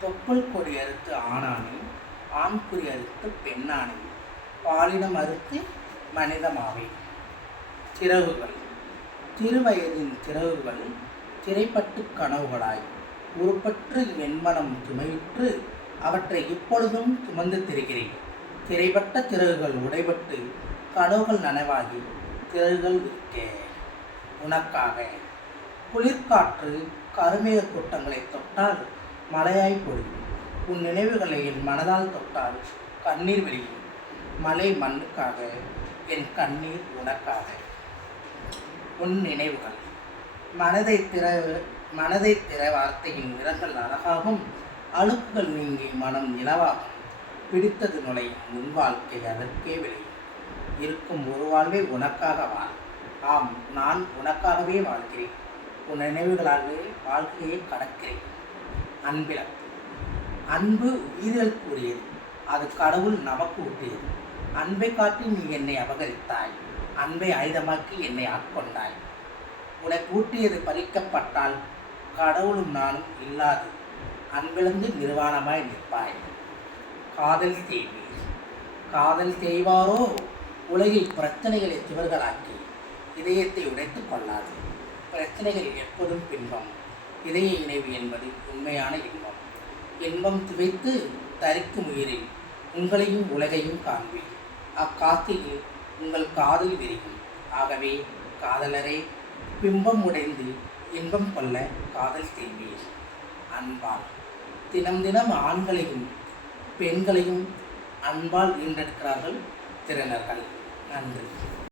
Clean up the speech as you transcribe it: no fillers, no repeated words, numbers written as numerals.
தொப்புள் கொடி அறுத்து ஆணானே, ஆண்குறி அறுத்து பெண்ணானே, பாலினம் அறுத்து மனிதமாவே. சிறகுகள். திருவயதின் சிறகுகள் திரைப்பட்டு கனவுகளாய் உருப்பற்று வெண்மனம் சுமையுற்று அவற்றை இப்பொழுதும் சுமந்து திரிகிறேன். திரைப்பட்ட சிறகுகள் உடைபட்டு கனவுகள் நனவாகி சிறகுகள் விற்க. உனக்காக. குளிர்காற்று கருமேக கூட்டங்களை தொட்டால் மழையாய் பொழியும். உன் நினைவுகளை என் மனதால் தொட்டால் கண்ணீர் வெளியும். மலை மண்ணுக்காக, என் கண்ணீர் உனக்காக. உன் நினைவுகள். மனதை திற வார்த்தையின் நிறங்கள் அழகாகும். அழுக்குகள் நீங்கி மனம் நிலவாகும். பிடித்தது நுழையும் உன் வாழ்க்கை அதற்கே விளையும். இருக்கும் ஒரு வாழ்வை உனக்காக வாழ். ஆம், நான் உனக்காகவே வாழ்கிறேன். உன் நினைவுகளாகவே வாழ்க்கையை கடக்கிறேன். அன்பிலம். அன்பு உயிர்கள் கூறியது, அது கடவுள் நமக்கு ஊட்டியது. அன்பை காட்டி நீ என்னை அபகரித்தாய். அன்பை ஆயுதமாக்கி என்னை ஆட்கொண்டாய். உனக்கு ஊட்டியது பறிக்கப்பட்டால் கடவுளும் நானும் இல்லாது அன்பிழந்து நிர்வாணமாய் நிற்பாய். காதல் தேய்வீர். காதல் தேய்வாரோ உலகில் பிரச்சனைகளை சுவர்களாக்கி இதயத்தை உடைத்து கொள்ளாது. பிரச்சனைகளில் எப்போதும் பின்பம். இதய இணைவு என்பது உண்மையான இன்பம். இன்பம் துவைத்து தரிக்கும் உயிரில் உங்களையும் உலகையும் காண்பீர். அக்காத்தியில் உங்கள் காதல் விரியும். ஆகவே காதலரே, பிம்பம் உடைந்து இன்பம் கொள்ள காதல் செய்வீர். அன்பால். தினம் தினம் ஆண்களையும் பெண்களையும் அன்பால் ஈன்றெடுக்கிறார்கள் திறனர்கள். நன்றி.